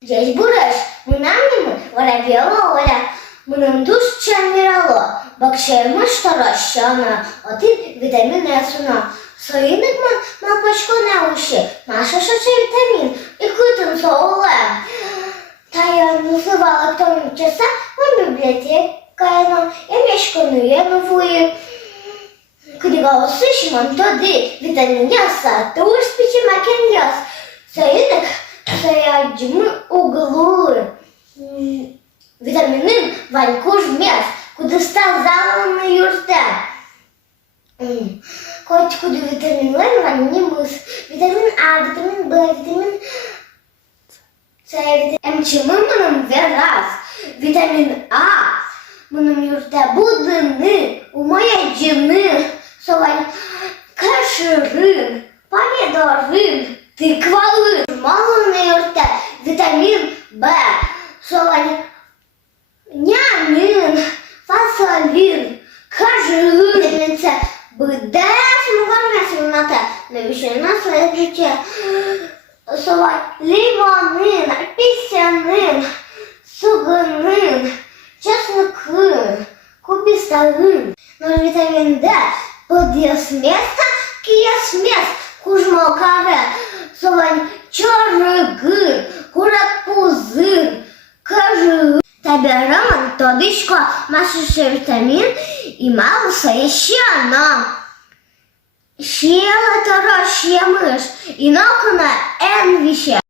Дядь Бураш, мынамнемы воробьева Оля, мыным душ чамирало, бакшерма шторощана, один витамин ясуна. Союник мапочко на уші, наша шаче вітамін, і кутин соуле. Та я називала тому часа у бібліотека, я мешкаю нової. Книга осушиман тоді вітамін яса, то уж спічі макен яс. Союник саядjımı углу. Витамinin ваньку жмяс, куди став залами юрте. Хоч куди вітамін Л, ванні мус. Вітамін А, вітамін Б, вітамін С, вітамін М. Чому нам вираз? Вітамін А, нам юрте будини, у моє джини, совань каширин, помідорин, тиквалин, мало не юрте, вітамін Б, совань нянин, фасолін, кажин, вітамін С, буде смугорне на те, навіщо на своє життя, совань лімонин, апельсинин, сугунин, чеснокин, кубісталин, наш вітамін Д, подіосместа, кіосмест, кужмокаре, совань чоргин, курапузин, кажин. Таберам тодичко масше вітамін і мало своє щано. Щела торощє миш, і нокона енвіще.